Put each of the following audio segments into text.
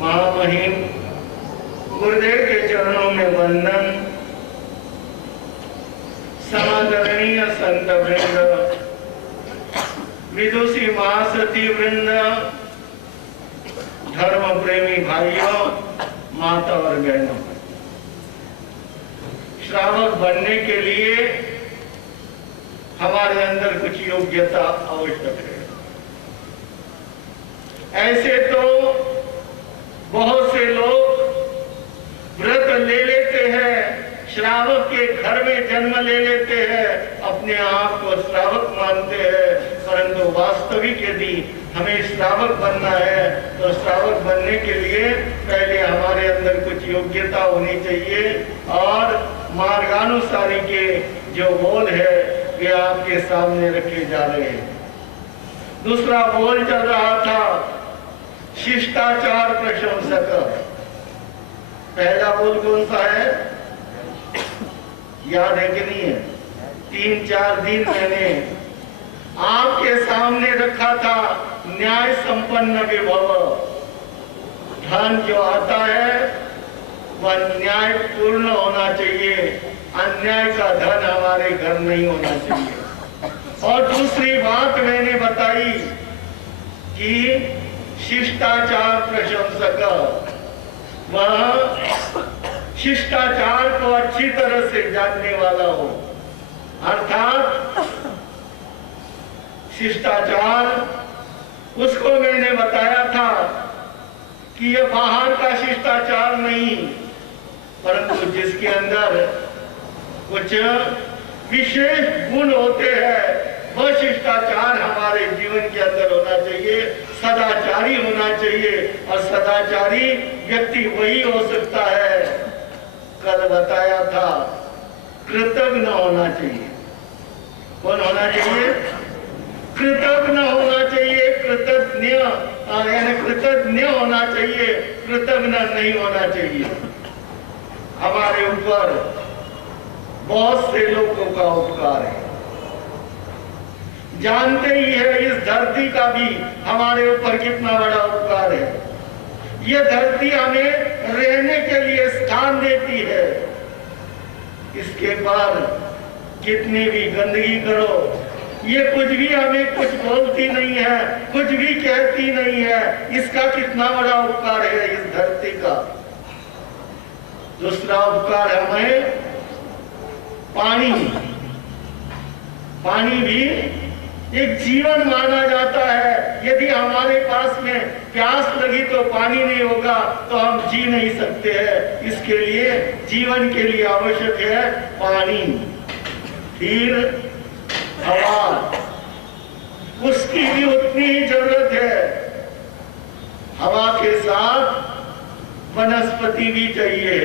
महामहिम गुरुदेव के चरणों में वंदन। समादरणीय संत वृंद, विदुषी महासती वृंद, धर्म प्रेमी भाइयों, माता और बहनों, श्रावक बनने के लिए हमारे अंदर कुछ योग्यता आवश्यक है। ऐसे तो बहुत से लोग व्रत ले लेते हैं, श्रावक के घर में जन्म ले लेते हैं, अपने आप को श्रावक मानते हैं, परंतु वास्तविक यदि हमें श्रावक बनना है तो श्रावक बनने के लिए पहले हमारे अंदर कुछ योग्यता होनी चाहिए। और मार्गानुसारी के जो बोल है वे आपके सामने रखे जा रहे हैं। दूसरा बोल चल रहा था शिष्टाचार प्रशंसक। पहला बोल कौन सा है, याद है कि नहीं है? 3-4 दिन मैंने आपके सामने रखा था, न्याय संपन्न विभव। धन जो आता है वह न्याय पूर्ण होना चाहिए, अन्याय का धन हमारे घर नहीं होना चाहिए। और दूसरी बात मैंने बताई कि शिष्टाचार प्रशंसक वह शिष्टाचार को अच्छी तरह से जानने वाला हो। अर्थात शिष्टाचार उसको मैंने बताया था कि यह बाहर का शिष्टाचार नहीं, परंतु जिसके अंदर कुछ विशेष गुण होते हैं वह शिष्टाचार हमारे जीवन के अंदर होना चाहिए। सदाचारी होना चाहिए, और सदाचारी व्यक्ति वही हो सकता है, कल बताया था, कृतज्ञ होना चाहिए। कौन होना चाहिए? कृतज्ञ होना चाहिए, कृतज्ञ यानी कृतज्ञ होना चाहिए, कृतज्ञ नहीं होना चाहिए। हमारे ऊपर बहुत से लोगों का उपकार है, जानते ही है इस धरती का भी हमारे ऊपर कितना बड़ा उपकार है। यह धरती हमें रहने के लिए स्थान देती है, इसके बाद कितनी भी गंदगी करो, ये कुछ भी हमें कुछ बोलती नहीं है, कुछ भी कहती नहीं है। इसका कितना बड़ा उपकार है इस धरती का। दूसरा उपकार हमें पानी। पानी भी एक जीवन माना जाता है। यदि हमारे पास में प्यास लगी तो पानी नहीं होगा तो हम जी नहीं सकते हैं। इसके लिए जीवन के लिए आवश्यक है पानी। फिर हवा, उसकी भी उतनी ही जरूरत है। हवा के साथ वनस्पति भी चाहिए।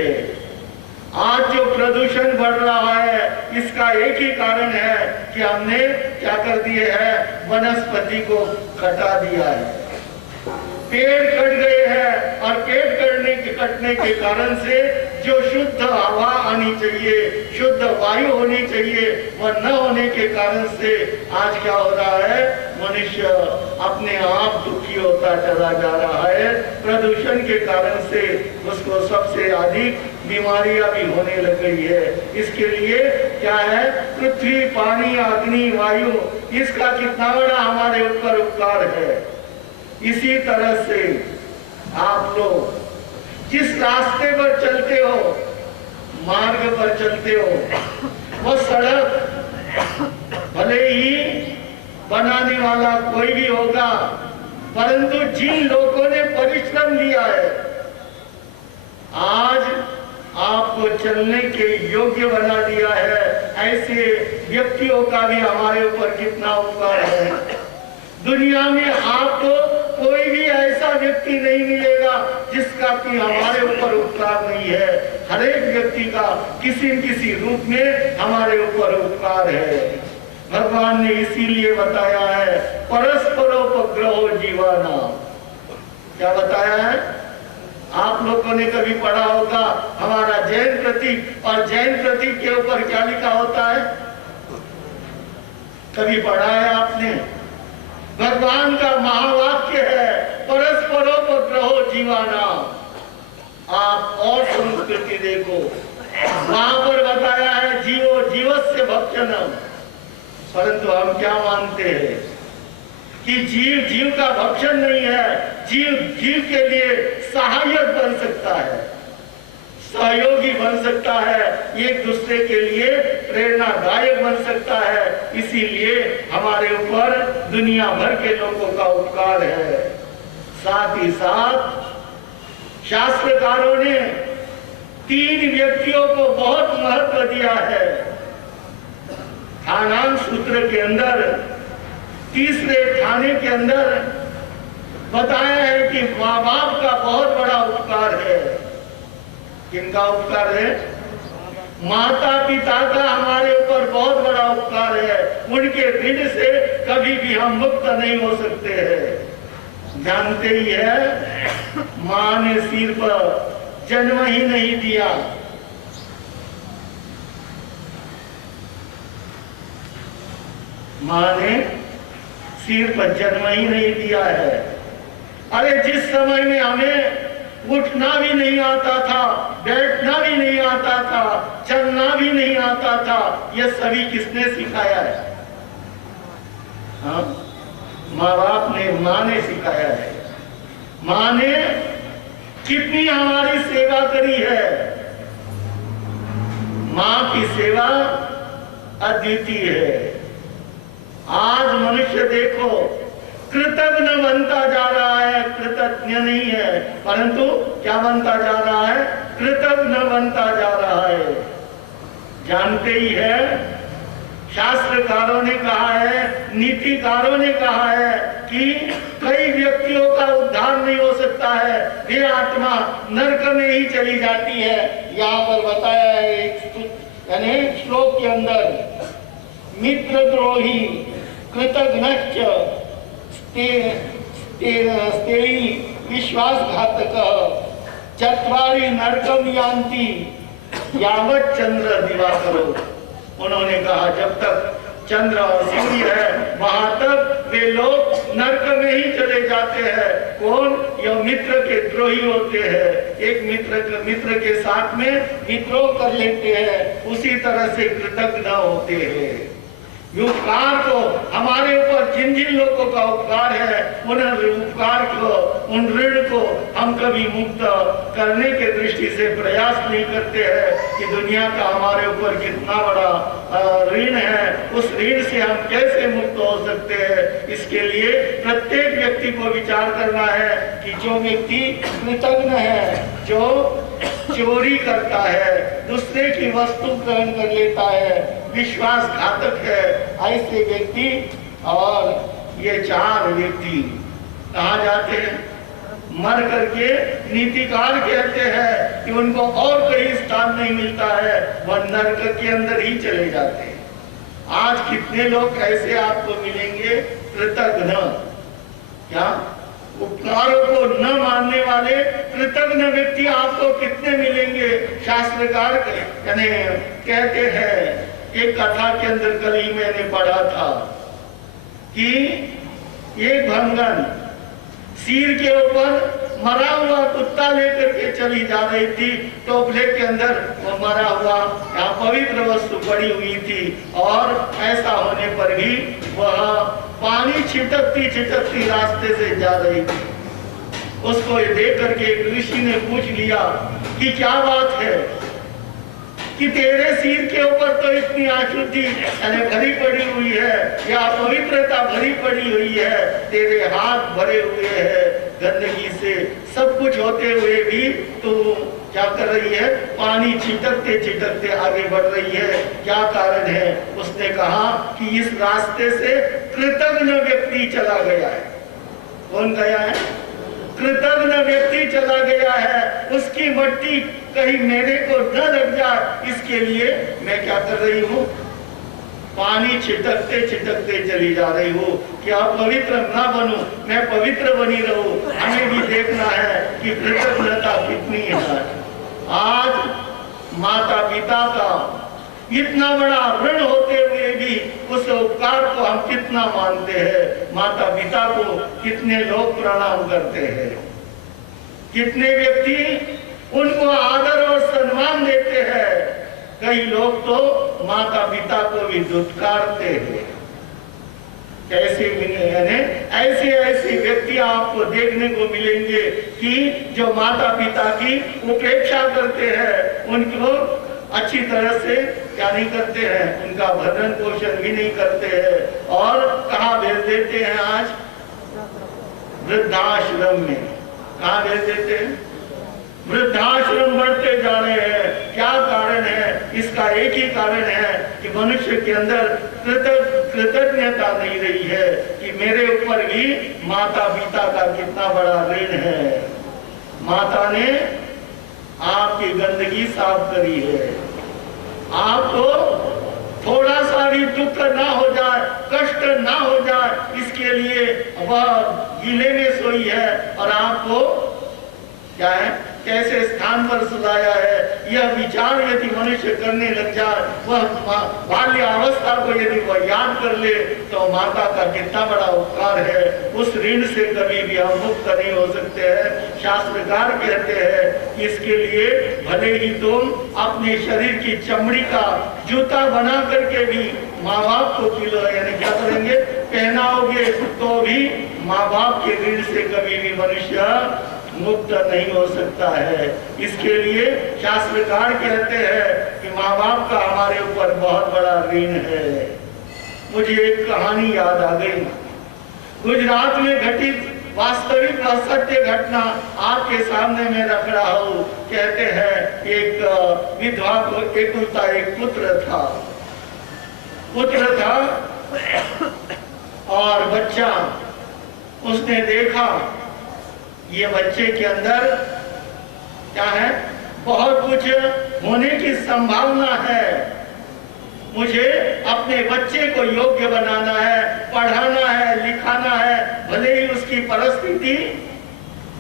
आज जो प्रदूषण बढ़ रहा है इसका एक ही कारण है कि हमने क्या कर दिए हैं, वनस्पति को कटा दिया है। पेड़ कट गए हैं, और पेड़ कटने के कारण से जो शुद्ध हवा आनी चाहिए, शुद्ध वायु होनी चाहिए, वह न होने के कारण से आज क्या हो रहा है, मनुष्य अपने आप दुखी होता चला जा रहा है। प्रदूषण के कारण से उसको सबसे अधिक बीमारियां भी होने लग गई है। इसके लिए क्या है, पृथ्वी, पानी, अग्नि, वायु, इसका कितना बड़ा हमारे ऊपर उपकार है। इसी तरह से आप लोग जिस रास्ते पर चलते हो, मार्ग पर चलते हो, वो सड़क भले ही बनाने वाला कोई भी होगा, परंतु जिन लोगों ने परिश्रम लिया है, आज आपको चलने के योग्य बना दिया है, ऐसे व्यक्तियों का भी हमारे ऊपर कितना उपकार है। दुनिया में आपको कोई भी ऐसा व्यक्ति नहीं मिलेगा जिसका कि हमारे ऊपर उपकार नहीं है। हर एक व्यक्ति का किसी न किसी रूप में हमारे ऊपर उपकार है। भगवान ने इसीलिए बताया है परस्परोपग्रहो जीवाना। क्या बताया है? आप लोगों ने कभी पढ़ा होगा हमारा जैन प्रतीक, और जैन प्रतीक के ऊपर क्या लिखा होता है? कभी पढ़ा है आपने? भगवान का महावाक्य है परस्परोपग्रहो जीवाना। आप और संस्कृति देखो, वहां पर बताया है जीवो जीवस्य भक्षणम। परंतु हम क्या मानते हैं कि जीव जीव का भक्षण नहीं है, जीव जीव के लिए सहायक बन सकता है, सहयोगी बन सकता है, एक दूसरे के लिए प्रेरणादायक बन सकता है। इसीलिए हमारे ऊपर दुनिया भर के लोगों का उपकार है। साथ ही साथ शास्त्रकारों ने 3 व्यक्तियों को बहुत महत्व दिया है। खानांग सूत्र के अंदर तीसरे खाने के अंदर बताया है कि माँ बाप का बहुत बड़ा उपकार है। किनका उपकार है? माता पिता का हमारे ऊपर बहुत बड़ा उपकार है। उनके ऋण से कभी भी हम मुक्त नहीं हो सकते हैं। जानते ही है, माँ ने सिर पर जन्म ही नहीं दिया, माँ ने सिर पर जन्म ही नहीं दिया है। अरे जिस समय में हमें उठना भी नहीं आता था, बैठना भी नहीं आता था, चलना भी नहीं आता था, यह सभी किसने सिखाया है? हाँ, माँ बाप ने, माँ ने सिखाया है। माँ ने कितनी हमारी सेवा करी है। माँ की सेवा अद्वितीय है। आज मनुष्य देखो कृतज्ञ बनता जा रहा है, कृतज्ञ नहीं है, परंतु क्या बनता जा रहा है? कृतज्ञ बनता जा रहा है। जानते ही है, शास्त्रकारों ने कहा है, नीतिकारों ने कहा है कि कई व्यक्तियों का उद्धार नहीं हो सकता है, वे आत्मा नरक में ही चली जाती है। यहाँ पर बताया है एक यानी श्लोक के अंदर, मित्रद्रोही कृतघ्नश्च स्तेयी विश्वासघातक चत्वारि नरकम यान्ति यावत् चंद्र दिवाकरो। उन्होंने कहा जब तक चंद्र और सूर्य है वहां तक वे लोग नरक में ही चले जाते हैं। कौन? यह मित्र के द्रोही होते हैं। एक मित्र के साथ में विद्रोह कर लेते हैं, उसी तरह से कृतज्ञ होते हैं। उपकार को हमारे ऊपर जिन जिन लोगों का उपकार है, उन उपकार को, उन ऋण को हम कभी मुक्त करने के दृष्टि से प्रयास नहीं करते हैं कि दुनिया का हमारे ऊपर कितना बड़ा ऋण है, उस ऋण से हम कैसे मुक्त हो सकते हैं। इसके लिए प्रत्येक व्यक्ति को विचार करना है कि जो व्यक्ति कृतज्ञ है, जो चोरी करता है, दूसरे की वस्तु ग्रहण कर लेता है, विश्वासघातक है, ऐसे व्यक्ति और ये 4 व्यक्ति कहाँ जाते हैं? मर करके नीतिकार कहते हैं कि उनको और कहीं स्थान नहीं मिलता है, वह नरक के अंदर ही चले जाते हैं। आज कितने लोग ऐसे आपको मिलेंगे कृतज्ञ, क्या उपकारों को न मानने वाले कृतज्ञ व्यक्ति आपको कितने मिलेंगे? शास्त्रकार यानी कहते हैं, एक कथा के अंदर कल ही मैंने पढ़ा था कि एक भंगन सिर के ऊपर मरा हुआ कुत्ता लेकर के चली जा रही थी। टोपले के अंदर वो मरा हुआ यहाँ पवित्र वस्तु पड़ी हुई थी, और ऐसा होने पर भी वह पानी छिटकती रास्ते से जा रही थी। उसको देख करके एक ऋषि ने पूछ लिया कि क्या बात है कि तेरे सिर के ऊपर तो इतनी अशुद्धि भरी पड़ी हुई है, या पवित्रता भरी पड़ी हुई है, तेरे हाथ भरे हुए हैं गंदगी से, सब कुछ होते हुए भी तू क्या कर रही है? पानी छिटकते आगे बढ़ रही है, क्या कारण है? उसने कहा कि इस रास्ते से कृतज्ञ व्यक्ति चला गया है। कौन गया है? कृतज्ञ व्यक्ति चला गया है, उसकी मट्टी कहीं मेरे को न लग जाए, इसके लिए मैं क्या कर रही हूँ, पानी छिटकते छिटकते चली जा रही हूँ कि आप पवित्र ना बनूं, मैं पवित्र बनी रहूं। हमें भी देखना है कि कृतज्ञता कितनी है। आज माता पिता का इतना बड़ा ऋण होते हुए भी उस उपकार को हम कितना मानते हैं। माता पिता को कितने लोग प्रणाम करते हैं, कितने व्यक्ति उनको आदर और सम्मान देते हैं। कई लोग तो माता पिता को भी दुत्कारते हैं। कैसे यानी ऐसे ऐसे व्यक्ति आपको देखने को मिलेंगे कि जो माता पिता की उपेक्षा करते हैं, उनको अच्छी तरह से क्या नहीं करते हैं, उनका भरण पोषण भी नहीं करते हैं और कहाँ भेज देते हैं, आज वृद्धाश्रम में। कहाँ भेज देते हैं, वृद्धाश्रम बढ़ते जा रहे हैं। क्या कारण है? इसका एक ही कारण है कि मनुष्य के अंदर कृतज्ञता नहीं रही है कि मेरे ऊपर भी माता पिता का कितना बड़ा ऋण है। माता ने आपकी गंदगी साफ करी है। आपको थोड़ा सा भी दुख ना हो जाए, कष्ट ना हो जाए, इसके लिए वह गीले में सोई है और आपको क्या है, कैसे स्थान पर सुलाया है। यह विचार यदि मनुष्य करने लग जाए, वह बाल्य अवस्था को यदि वह याद कर ले, तो माता का कितना बड़ा उपकार है। उस ऋण से कभी भी हम मुक्त नहीं हो सकते हैं। शास्त्रकार कहते हैं कि इसके लिए भले ही तुम अपने शरीर की चमड़ी का जूता बना करके भी माँ बाप को पिलो यानी क्या करेंगे, पहनाओगे, तो भी माँ बाप के ऋण से कभी भी मनुष्य मुक्त नहीं हो सकता है। इसके लिए शास्त्रकार कहते हैं कि माँ बाप का हमारे ऊपर बहुत बड़ा ऋण है। मुझे एक कहानी याद आ गई, गुजरात में घटित वास्तविक व सत्य घटना आपके सामने में रख रहा हूँ। कहते हैं एक विधवा को एकलौता एक पुत्र था और बच्चा, उसने देखा ये बच्चे के अंदर क्या है, बहुत कुछ होने की संभावना है। मुझे अपने बच्चे को योग्य बनाना है, पढ़ाना है, लिखाना है। भले ही उसकी परिस्थिति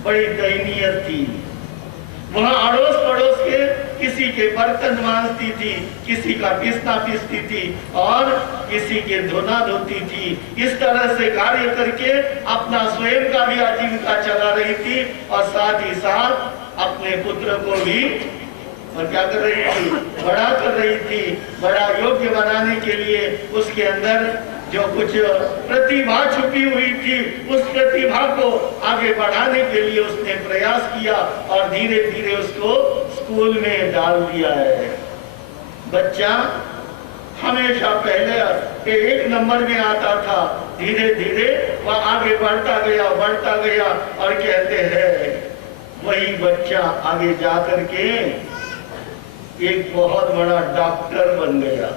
बड़ी दयनीय थी। वहाँ अड़ोस पड़ोस के किसी के बर्तन मांजती थी, किसी का पिसना पीसती थी और किसी के धोना धोती थी। इस तरह से कार्य करके अपना स्वयं का भी आजीविका चला रही थी और साथ ही साथ अपने पुत्र को भी और क्या कर रही थी, बड़ा कर रही थी। बड़ा योग्य बनाने के लिए उसके अंदर जो कुछ प्रतिभा छुपी हुई थी, उस प्रतिभा को आगे बढ़ाने के लिए उसने प्रयास किया और धीरे धीरे उसको स्कूल में डाल दिया है। बच्चा हमेशा पहले एक नंबर में आता था, धीरे धीरे वह आगे बढ़ता गया और कहते हैं वही बच्चा आगे जा करके एक बहुत बड़ा डॉक्टर बन गया।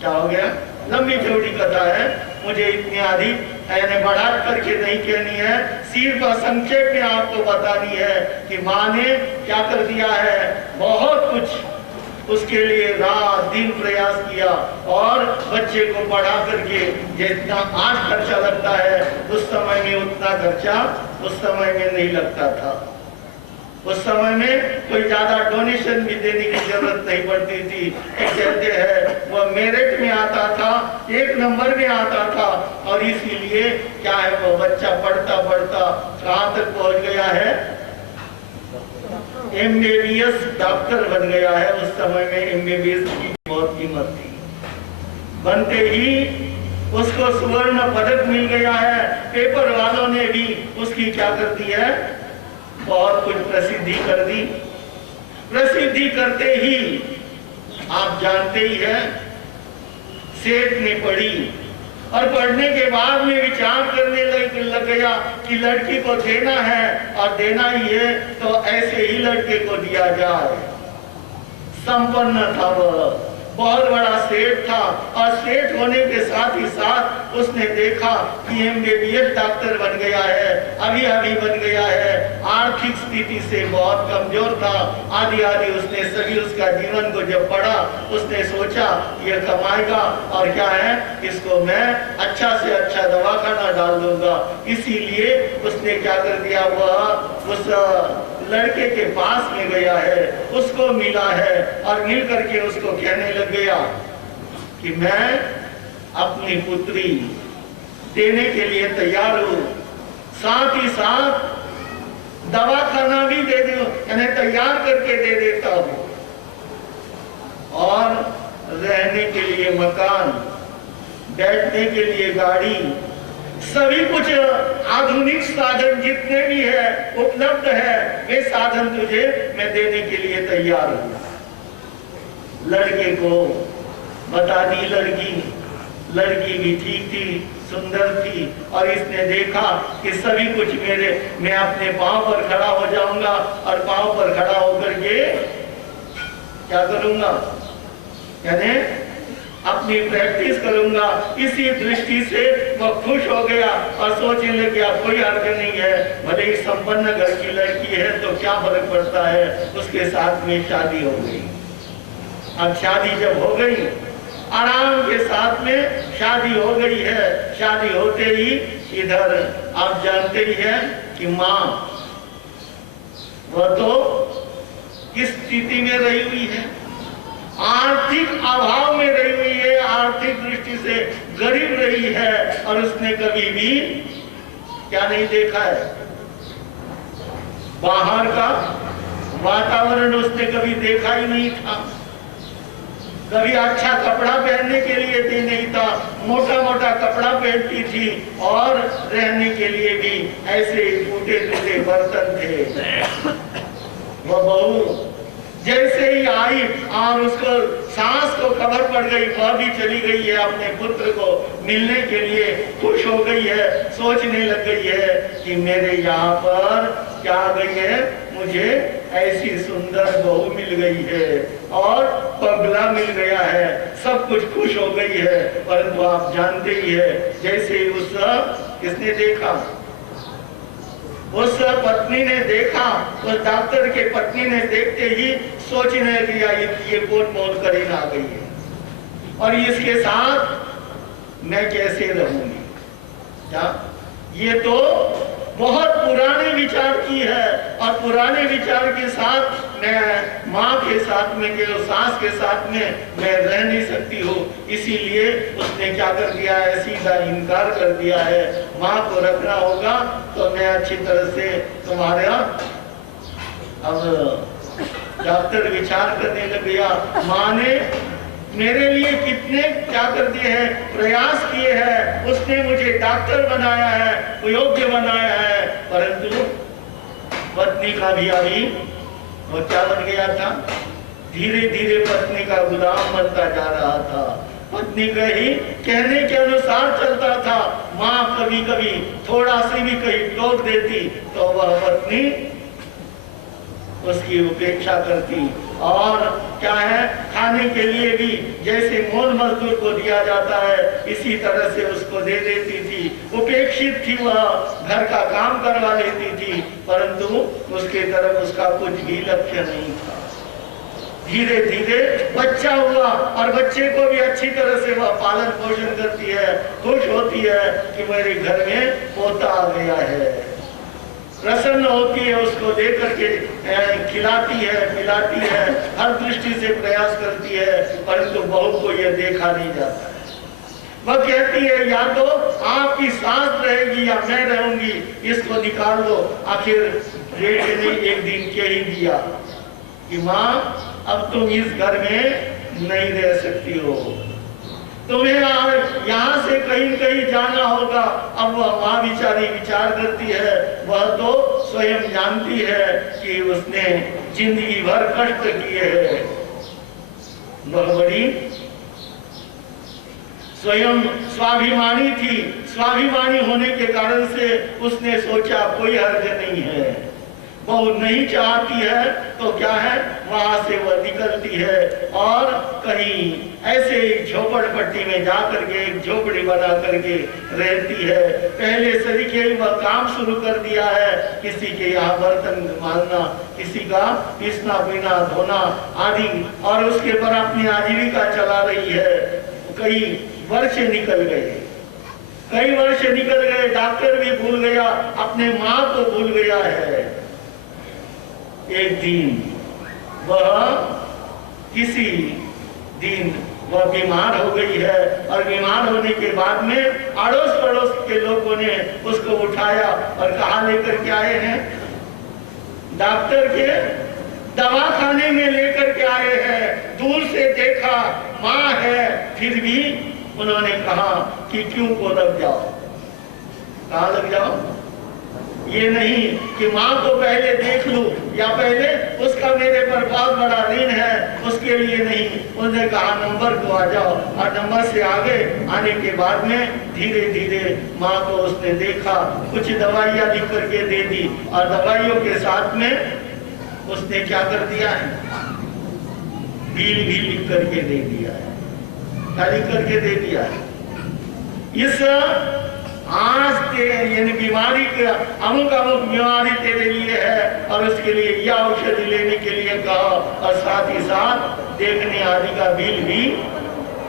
क्या हो गया? लंबी चौड़ी कथा है, मुझे इतनी आधी मैंने बढ़ा करके नहीं कहनी है, सिर्फ संक्षेप में आपको बतानी है कि माँ ने क्या कर दिया है। बहुत कुछ उसके लिए रात दिन प्रयास किया और बच्चे को पढ़ा करके जितना आज खर्चा लगता है, उस समय में उतना खर्चा उस समय में नहीं लगता था। उस समय में कोई ज्यादा डोनेशन भी देने की जरूरत नहीं पड़ती थी। कहते हैं वह मेरिट में आता था, एक नंबर में आता था और इसीलिए क्या है, वो बच्चा पढ़ता कहाँ तक पहुंच गया है, MBBS डॉक्टर बन गया है। उस समय में MBBS की बहुत कीमत थी। बनते ही उसको स्वर्ण पदक मिल गया है। पेपर वालों ने भी उसकी क्या कर दी है, बहुत कुछ प्रसिद्धि कर दी। प्रसिद्धि करते ही आप जानते ही हैं, सेठ ने पढ़ी और पढ़ने के बाद में विचार करने लग गया कि लड़की को देना है और देना ही है तो ऐसे ही लड़के को दिया जाए। संपन्न था वह, बहुत बड़ा सेठ था और सेठ होने के साथ ही साथ उसने देखा कि MBBS डॉक्टर बन गया है, अभी अभी बन गया है, आर्थिक स्थिति से बहुत कमजोर था, आदि आदि। उसने सभी उसका जीवन को जब पढ़ा उसने सोचा ये कमाएगा और क्या है, इसको मैं अच्छा से अच्छा दवाखाना डाल दूंगा। इसीलिए उसने क्या कर दिया, वह उस लड़के के पास में गया है, उसको मिला है और मिल करके उसको कहने लग गया कि मैं अपनी पुत्री देने के लिए तैयार हूं, साथ ही साथ दवाखाना भी दे दूं, यानी तैयार करके दे देता हूं, और रहने के लिए मकान, बैठने के लिए गाड़ी, सभी कुछ आधुनिक साधन जितने भी है उपलब्ध है, वे साधन तुझे मैं देने के लिए तैयार हूं। लड़के को बता दी लड़की भी ठीक थी, सुंदर थी, और इसने देखा कि सभी कुछ मैं अपने पांव पर खड़ा हो जाऊंगा और पांव पर खड़ा होकर के क्या करूंगा, यानी अपनी प्रैक्टिस करूंगा। इसी दृष्टि से वह खुश हो गया और सोचने लग गया कोई हर्ज नहीं है, भले ही संपन्न घर की लड़की है तो क्या फर्क पड़ता है। उसके साथ में शादी हो गई। अब शादी जब हो गई, आराम के साथ में शादी हो गई है। शादी होते ही इधर आप जानते ही हैं कि माँ वह तो किस स्थिति में रही हुई है, आर्थिक अभाव में रही हुई है, आर्थिक दृष्टि से गरीब रही है, और उसने कभी भी क्या नहीं देखा है, बाहर का वातावरण उसने कभी देखा ही नहीं था, कभी अच्छा कपड़ा पहनने के लिए भी नहीं था, मोटा मोटा कपड़ा पहनती थी, और रहने के लिए भी ऐसे टूटे टूटे बर्तन थे। वह बहू जैसे ही आई और उसको सास को खबर पड़ गई, वह भी चली गई है अपने पुत्र को मिलने के लिए, खुश हो गई है, सोचने लग गई है कि मेरे यहाँ पर क्या आ गई है, मुझे ऐसी सुंदर बहू मिल गई है और पगला मिल गया है, सब कुछ खुश हो गई है। परंतु आप जानते ही है, जैसे ही उस किसने देखा, उस पत्नी ने देखा, उस डॉक्टर के पत्नी ने देखते ही सोचने लिया ये कौन मौत करीन आ गई है और इसके साथ मैं कैसे रहूंगी। क्या ये तो बहुत पुराने विचार की है, और पुराने विचार के साथ मैं माँ के साथ में, के सास के साथ में मैं रह नहीं सकती हूँ। इसीलिए उसने क्या कर दिया है, सीधा इनकार कर दिया है। माँ को रखना होगा तो मैं अच्छी तरह से तुम्हारा, अब डॉक्टर विचार करने लग गया। माँ ने मेरे लिए कितने क्या कर दिए हैं, प्रयास किए हैं, उसने मुझे डॉक्टर बनाया है, योग्य बनाया है, परंतु पत्नी का भी अभी वो क्या बन गया था, धीरे धीरे पत्नी का गुलाम बनता जा रहा था। पत्नी का ही कहने के अनुसार चलता था। माँ कभी कभी थोड़ा सी भी कहीं टोक देती तो वह पत्नी उसकी उपेक्षा करती, और क्या है, खाने के लिए भी जैसे मोल मजदूर को दिया जाता है इसी तरह से उसको दे देती थी। उपेक्षित थी, वह घर का काम करवा लेती थी, परंतु उसके तरफ उसका कुछ भी लक्ष्य नहीं था। धीरे धीरे बच्चा हुआ और बच्चे को भी अच्छी तरह से वह पालन पोषण करती है, खुश होती है कि मेरे घर में पोता आ गया है, प्रसन्न होती है, उसको देख करके खिलाती है, पिलाती है, हर दृष्टि से प्रयास करती है, परंतु बहू को यह देखा नहीं जाता है। वह कहती है या तो आपकी सास रहेगी या मैं रहूंगी, इसको निकाल दो। आखिर बेटे ने एक दिन कह ही दिया कि माँ अब तुम इस घर में नहीं रह सकती हो, तुम्हें यहाँ से कहीं कहीं जाना होगा। अब वह माँ बेचारी विचार करती है, वह तो स्वयं जानती है कि उसने जिंदगी भर कष्ट किए हैं, वह बड़ी स्वयं स्वाभिमानी थी। स्वाभिमानी होने के कारण से उसने सोचा कोई हर्ज नहीं है, बहू नहीं चाहती है तो क्या है, वहां से वह निकलती है और कहीं ऐसे झोपड़पट्टी में जा करके एक झोपड़ी बना करके रहती है। पहले तरीके ही वह काम शुरू कर दिया है, किसी के यहाँ बर्तन मांजना, किसी का पीसना पीना धोना आदि, और उसके पर अपनी आजीविका चला रही है। कई वर्ष निकल गए, कई वर्ष निकल गए, डॉक्टर भी भूल गया, अपने माँ को भूल गया है। एक दिन वह किसी दिन वह बीमार हो गई है, और बीमार होने के बाद में अड़ोस पड़ोस के लोगों ने उसको उठाया और कहाँ लेकर के आए हैं, डॉक्टर के दवाखाने में लेकर के आए हैं। दूर से देखा माँ है, फिर भी उन्होंने कहा कि क्यों को लग जाओ, कहाँ लग जाओ, ये नहीं कि माँ को पहले देख लूं या पहले उसका मेरे पर बहुत बड़ा ऋण है, उसके लिए नहीं। उन्होंने कहा नंबर को आ जाओ, और नंबर से आगे आने के बाद में धीरे धीरे माँ को उसने देखा, कुछ दवाइयाँ लिख करके दे दी, और दवाइयों के साथ में उसने क्या कर दिया है, बिल भी लिख करके दे दिया है, क्या लिख करके दे दिया है। इस आज के यानी बीमारी के अमुक अमुक बीमारी तेरे लिए है, और उसके लिए यह औषधि लेने के लिए कहा, और साथ ही साथ देखने आदि का बिल भी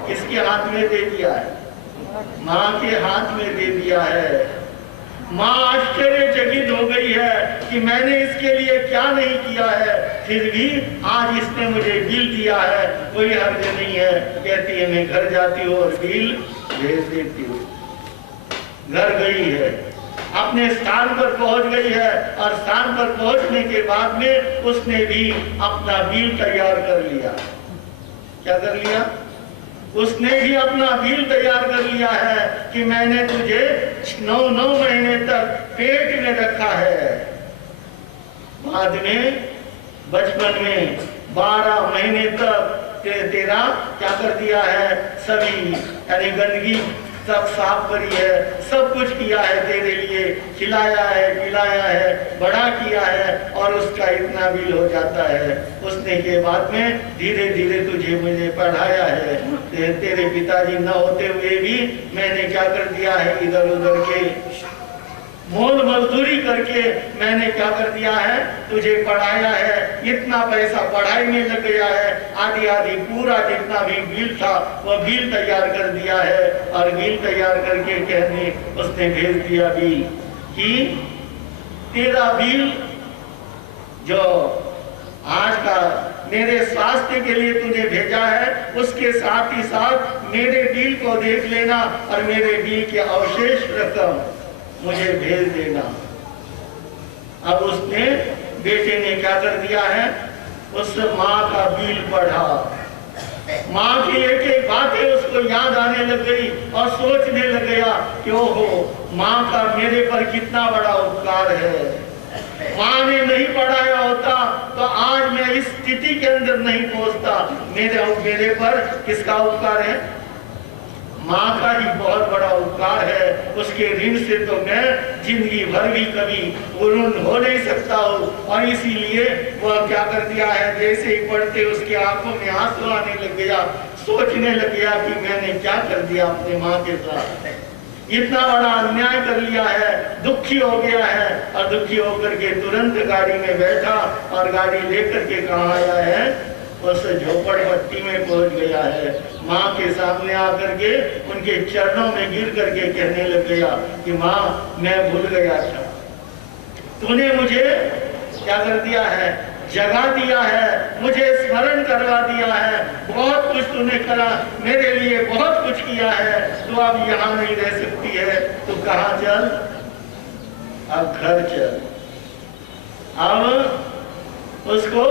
किसके हाथ में दे दिया है, माँ के हाथ में दे दिया है। माँ आश्चर्यचकित हो गई है कि मैंने इसके लिए क्या नहीं किया है, फिर भी आज इसने मुझे बिल दिया है, कोई हर्ज नहीं है। कहती है मैं घर जाती हूँ और बिल भेज देती हूँ। घर गई है, अपने स्थान पर पहुंच गई है, और स्थान पर पहुंचने के बाद में उसने भी अपना बिल तैयार कर लिया। क्या कर लिया, उसने भी अपना बिल तैयार कर लिया है कि मैंने तुझे 9 महीने तक पेट में रखा है, बाद में बचपन में 12 महीने तक तेरा क्या कर दिया है, सभी यानी गंदगी सब साफ करी है, सब कुछ किया है तेरे लिए, खिलाया है पिलाया है, बड़ा किया है, और उसका इतना बिल हो जाता है। उसने के बाद में धीरे धीरे तुझे मुझे पढ़ाया है, तेरे पिताजी न होते हुए भी मैंने क्या कर दिया है, इधर उधर के मोल मजदूरी करके मैंने क्या कर दिया है, तुझे पढ़ाया है, इतना पैसा पढ़ाई में लग गया है, आधी आधी पूरा जितना भी बिल था वह बिल तैयार कर दिया है, और बिल तैयार करके कहने उसने भेज दिया बिल कि तेरा बिल जो आज का मेरे स्वास्थ्य के लिए तूने भेजा है, उसके साथ ही साथ मेरे बिल को देख लेना, और मेरे बिल के अवशेष रकम मुझे भेज देना। अब उसने बेटे ने क्या कर दिया है, उस माँ का बिल पढ़ा, माँ की एक एक बातें उसको याद आने लग गई, और सोचने लग गया कि ओहो माँ का मेरे पर कितना बड़ा उपकार है। माँ ने नहीं पढ़ाया होता तो आज मैं इस स्थिति के अंदर नहीं पहुंचता। मेरे पर किसका उपकार है, माँ का ही बहुत बड़ा उपकार है। उसके ऋण से तो मैं जिंदगी भर भी कभी ऋण हो नहीं सकता हूँ, और इसीलिए वह क्या कर दिया है, जैसे ही पढ़ते उसकी आंखों में आंसू आने लग गया, सोचने लग गया कि मैंने क्या कर दिया अपने माँ के साथ, इतना बड़ा अन्याय कर लिया है, दुखी हो गया है। और दुखी होकर के तुरंत गाड़ी में बैठा और गाड़ी लेकर के कहाँ आया है, उस झोपड़पट्टी में पहुंच गया है। माँ के सामने आकर के उनके चरणों में गिर करके कहने लग गया कि माँ मैं भूल गया था, तूने मुझे क्या कर दिया है, जगा दिया है, मुझे स्मरण करवा दिया है, बहुत कुछ तूने करा मेरे लिए, बहुत कुछ किया है। तू अब यहाँ नहीं रह सकती है, तू कहाँ चल, अब घर चल। अब उसको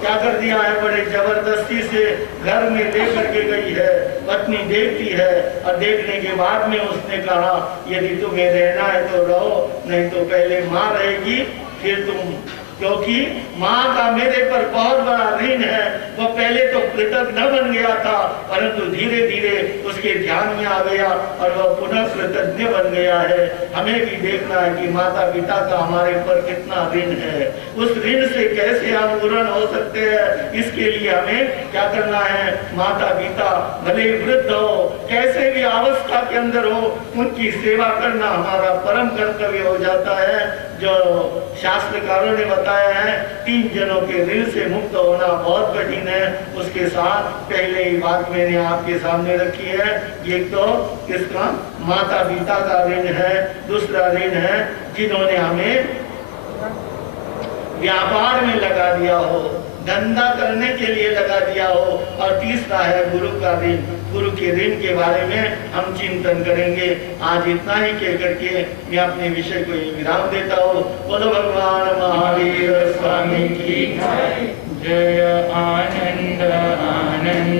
क्या कर दिया है, बड़े जबरदस्ती से घर में लेकर के गई है। पत्नी देखती है, और देखने के बाद में उसने कहा यदि तुम्हें रहना है तो रहो, नहीं तो पहले माँ रहेगी फिर तुम, क्योंकि माँ का मेरे पर बहुत बड़ा ऋण है। वो पहले तो पिता तक न बन गया था, परंतु धीरे धीरे उसके ध्यान में आ गया और वह पुनः कृतज्ञ बन गया है। हमें भी देखना है कि माता पिता का हमारे ऊपर कितना ऋण है, उस ऋण से कैसे हम पूर्ण हो सकते हैं। इसके लिए हमें क्या करना है, माता पिता भले ही वृद्ध हो, कैसे भी अवस्था के अंदर हो, उनकी सेवा करना हमारा परम कर्तव्य हो जाता है। जो शास्त्रकारों ने बताया है, 3 जनों के ऋण से मुक्त होना बहुत कठिन है। उसके साथ पहले ही बात मैंने आपके सामने रखी है। एक तो किसका, माता पिता का ऋण है, दूसरा ऋण है जिन्होंने हमें व्यापार में लगा दिया हो, धंधा करने के लिए लगा दिया हो, और तीसरा है गुरु का ऋण। गुरु के ऋण के बारे में हम चिंतन करेंगे। आज इतना ही कह करके मैं अपने विषय को विराम देता हूँ। बोलो भगवान महावीर स्वामी की जय। आनंद आनंद